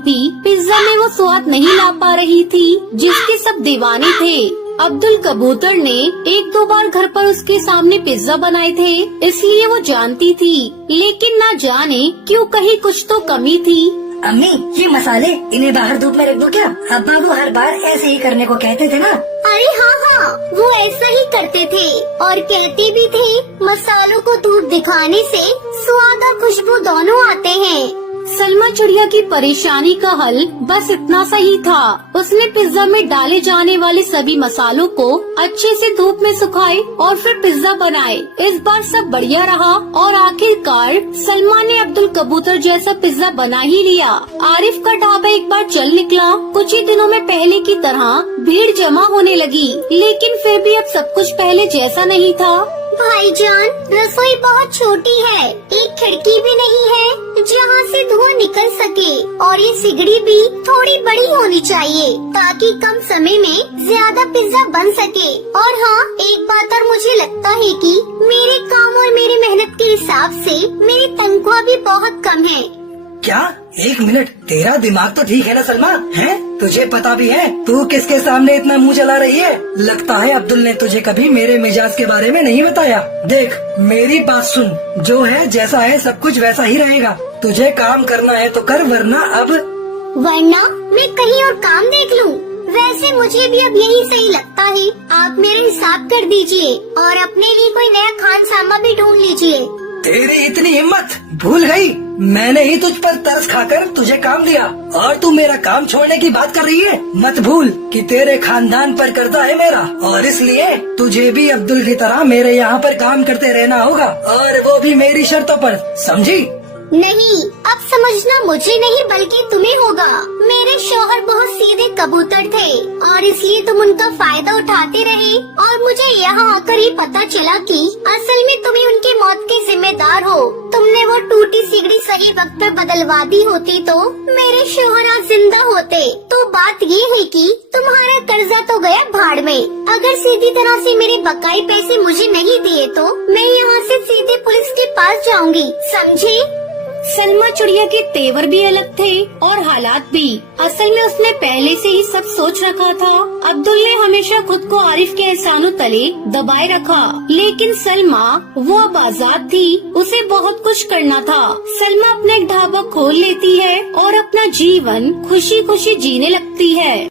भी पिज्जा में वो स्वाद नहीं ला पा रही थी जिसके सब दीवाने थे। अब्दुल कबूतर ने एक दो बार घर पर उसके सामने पिज्जा बनाए थे, इसलिए वो जानती थी, लेकिन ना जाने क्यों कहीं कुछ तो कमी थी। अम्मी, ये मसाले इन्हें बाहर धूप में रख दो क्या? अब्बा वो हर बार ऐसे ही करने को कहते थे ना। अरे हाँ, वो ऐसा ही करते थे और कहते भी थे मसालों को धूप दिखाने से स्वाद और खुशबू दोनों आते हैं। सलमा चिड़िया की परेशानी का हल बस इतना सा ही था। उसने पिज्जा में डाले जाने वाले सभी मसालों को अच्छे से धूप में सुखाए और फिर पिज्जा बनाए। इस बार सब बढ़िया रहा और आखिरकार सलमा ने अब्दुल कबूतर जैसा पिज्जा बना ही लिया। आरिफ का ढाबा एक बार चल निकला। कुछ ही दिनों में पहले की तरह भीड़ जमा होने लगी, लेकिन फिर भी अब सब कुछ पहले जैसा नहीं था। भाईजान, रसोई बहुत छोटी है, एक खिड़की भी नहीं है जहाँ से धुआं निकल सके, और ये सिगड़ी भी थोड़ी बड़ी होनी चाहिए ताकि कम समय में ज्यादा पिज्जा बन सके। और हाँ, एक बात और मुझे लगता है कि मेरे काम और मेरी मेहनत के हिसाब से मेरी तनख्वाह भी बहुत कम है। क्या? एक मिनट, तेरा दिमाग तो ठीक है ना सलमा? है? तुझे पता भी है तू किसके सामने इतना मुंह चला रही है? लगता है अब्दुल ने तुझे कभी मेरे मिजाज के बारे में नहीं बताया। देख, मेरी बात सुन, जो है जैसा है सब कुछ वैसा ही रहेगा। तुझे काम करना है तो कर, वरना मैं कहीं और काम देख लूँ। वैसे मुझे भी अब यही सही लगता है। आप मेरा हिसाब कर दीजिए और अपने लिए कोई नया खान सामा भी ढूंढ लीजिए। तेरी इतनी हिम्मत! भूल गई, मैंने ही तुझ पर तरस खाकर तुझे काम दिया और तू मेरा काम छोड़ने की बात कर रही है। मत भूल कि तेरे खानदान पर कर्जा है मेरा, और इसलिए तुझे भी अब्दुल की तरह मेरे यहाँ पर काम करते रहना होगा, और वो भी मेरी शर्तों पर, समझी? नहीं, अब समझना मुझे नहीं बल्कि तुम्हें होगा। मेरे शौहर बहुत सीधे कबूतर थे और इसलिए तुम उनका फायदा उठाते रहे, और मुझे यहाँ आकर ही पता चला कि असल में तुम्हें उनकी मौत के जिम्मेदार हो। तुमने वो टूटी सिगड़ी सही वक्त पर बदलवा दी होती तो मेरे शौहर आज जिंदा होते। तो बात ये है कि तुम्हारा कर्जा तो गया भाड़ में। अगर सीधी तरह से मेरे बकाई पैसे मुझे नहीं दिए तो मैं यहाँ से सीधे पुलिस के पास जाऊंगी, समझे? सलमा चिड़िया के तेवर भी अलग थे और हालात भी। असल में उसने पहले से ही सब सोच रखा था। अब्दुल ने हमेशा खुद को आरिफ के एहसानों तले दबाए रखा, लेकिन सलमा वो अब आजाद थी। उसे बहुत कुछ करना था। सलमा अपना एक ढाबा खोल लेती है और अपना जीवन खुशी खुशी जीने लगती है।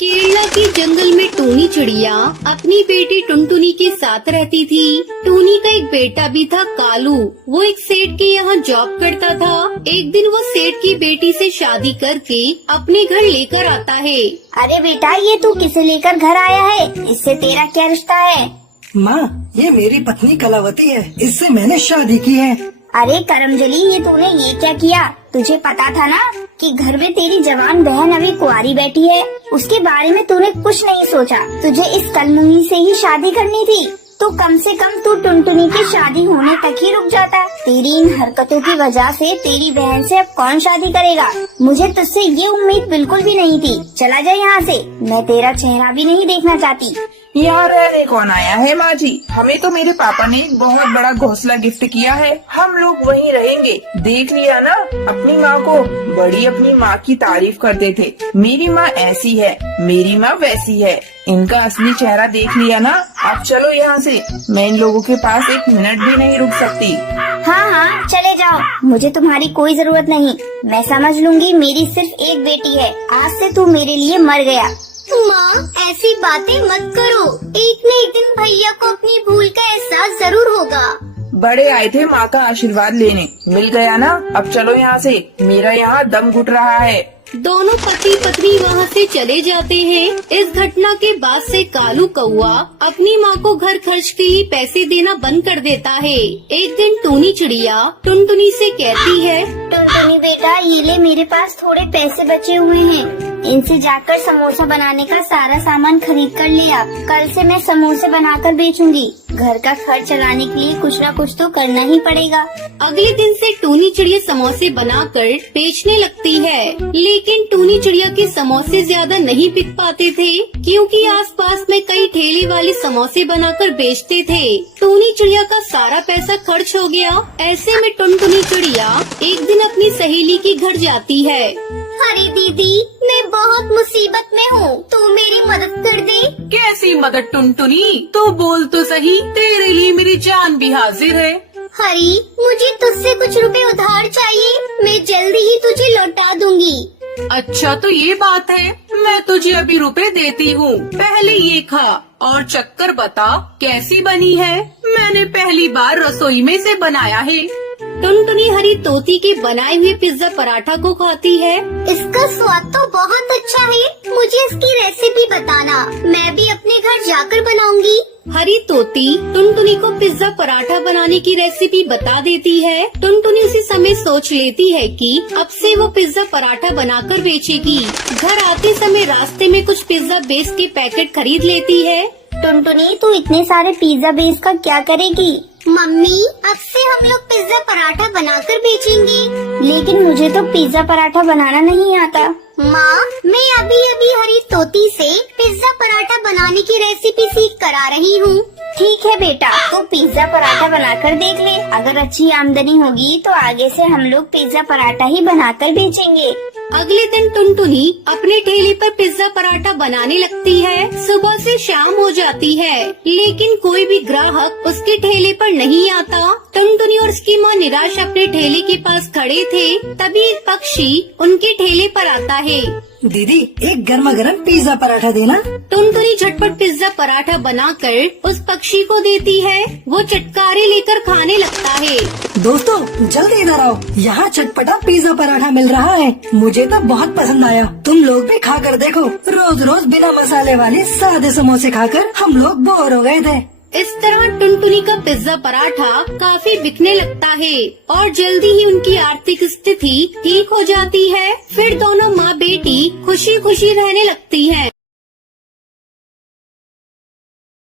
केरला के जंगल में टूनी चिड़िया अपनी बेटी टुनटुनी के साथ रहती थी। टूनी का एक बेटा भी था, कालू। वो एक सेठ के यहाँ जॉब करता था। एक दिन वो सेठ की बेटी से शादी करके अपने घर लेकर आता है। अरे बेटा, ये तू किसे लेकर घर आया है? इससे तेरा क्या रिश्ता है? माँ, ये मेरी पत्नी कलावती है, इससे मैंने शादी की है। अरे करमजली, ये तूने ये क्या किया? तुझे पता था ना कि घर में तेरी जवान बहन अभी कुंवारी बैठी है, उसके बारे में तूने कुछ नहीं सोचा। तुझे इस कलमुही से ही शादी करनी थी, तो कम से कम तू टुनटुनी की शादी होने तक ही रुक जाता। तेरी इन हरकतों की वजह से तेरी बहन से अब कौन शादी करेगा? मुझे तुझसे ये उम्मीद बिल्कुल भी नहीं थी। चला जा यहाँ से, मैं तेरा चेहरा भी नहीं देखना चाहती। यहाँ रहने कौन आया है माँ जी? हमें तो मेरे पापा ने एक बहुत बड़ा घोंसला गिफ्ट किया है, हम लोग वहीं रहेंगे। देख लिया ना अपनी माँ को, बड़ी अपनी माँ की तारीफ करते थे। मेरी माँ ऐसी है, मेरी माँ वैसी है। इनका असली चेहरा देख लिया ना। अब चलो यहाँ से, मैं इन लोगों के पास एक मिनट भी नहीं रुक सकती। हाँ, चले जाओ, मुझे तुम्हारी कोई जरूरत नहीं। मैं समझ लूंगी, मेरी सिर्फ एक बेटी है। आज से तू मेरे लिए मर गया। माँ, ऐसी बातें मत करो। एक न एक दिन भैया को अपनी भूल का एहसास जरूर होगा। बड़े आए थे माँ का आशीर्वाद लेने, मिल गया ना। अब चलो यहाँ से, मेरा यहाँ दम घुट रहा है। दोनों पति पत्नी वहाँ से चले जाते हैं। इस घटना के बाद से कालू कौआ अपनी माँ को घर खर्च के ही पैसे देना बंद कर देता है। एक दिन टूनी चिड़िया टुनटुनी से कहती है, टुनटुनी बेटा, ये ले, मेरे पास थोड़े पैसे बचे हुए हैं, इनसे जाकर समोसा बनाने का सारा सामान खरीद कर ले आ। कल से मैं समोसे बनाकर बेचूंगी। घर का खर्च चलाने के लिए कुछ न कुछ तो करना ही पड़ेगा। अगले दिन से टूनी चिड़िया समोसे बनाकर बेचने लगती है, लेकिन टूनी चिड़िया के समोसे ज्यादा नहीं बिक पाते थे क्योंकि आसपास में कई ठेले वाले समोसे बनाकर बेचते थे। टूनी चिड़िया का सारा पैसा खर्च हो गया। ऐसे में टुनटुनी चिड़िया एक दिन अपनी सहेली के घर जाती है। अरे दीदी, मैं बहुत मुसीबत में हूँ, तू मेरी मदद कर दे। कैसी मदद टुनटुनी, तो बोल तो सही, तेरे लिए मेरी जान भी हाजिर है। हरी, मुझे तुझसे कुछ रुपए उधार चाहिए, मैं जल्दी ही तुझे लौटा दूंगी। अच्छा तो ये बात है, मैं तुझे अभी रुपए देती हूँ, पहले ये खा और चक्कर बता कैसी बनी है। मैंने पहली बार रसोई में से बनाया है। टुनटुनी हरी तोती के बनाए हुए पिज्जा पराठा को खाती है। इसका स्वाद तो बहुत अच्छा है, मुझे इसकी रेसिपी बताना, मैं भी अपने घर जाकर बनाऊंगी। हरी तोती टुनटुनी को पिज्जा पराठा बनाने की रेसिपी बता देती है। टुनटुनी उसी समय सोच लेती है कि अब से वो पिज्जा पराठा बनाकर बेचेगी। घर आते समय रास्ते में कुछ पिज्जा बेस के पैकेट खरीद लेती है। टुनटुनी, तू इतने सारे पिज्जा बेस का क्या करेगी? मम्मी, अब से हम लोग पिज्जा पराठा बनाकर बेचेंगे। लेकिन मुझे तो पिज्जा पराठा बनाना नहीं आता। माँ, मैं अभी अभी हरी तोती से पिज्जा पराठा बनाने की रेसिपी सीख कर आ रही हूँ। ठीक है बेटा, तो पिज्जा पराठा बनाकर देख ले, अगर अच्छी आमदनी होगी तो आगे से हम लोग पिज्जा पराठा ही बनाकर बेचेंगे। अगले दिन टुनटुनी अपने ठेले पर पिज्जा पराठा बनाने लगती है। सुबह से शाम हो जाती है, लेकिन कोई भी ग्राहक उसके ठेले पर नहीं आता। टुनटुनी और उसकी माँ निराश अपने ठेले के पास खड़े थे, तभी एक पक्षी उनके ठेले पर आता है। दीदी, एक गर्मा गर्म पिज्जा पराठा देना। टुनटुनी झटपट पिज्जा पराठा बनाकर उस पक्षी को देती है। वो चटकारे लेकर खाने लगता है। दोस्तों, जल्दी इधर आओ, यहाँ चटपटा पिज्जा पराठा मिल रहा है, मुझे तो बहुत पसंद आया। तुम लोग भी खाकर देखो। रोज रोज बिना मसाले वाले सादे समोसे खाकर हम लोग बोर हो गए थे। इस तरह टुनटुनी का पिज्जा पराठा काफी बिकने लगता है और जल्दी ही उनकी आर्थिक स्थिति ठीक हो जाती है। फिर दोनों माँ बेटी खुशी खुशी रहने लगती हैं।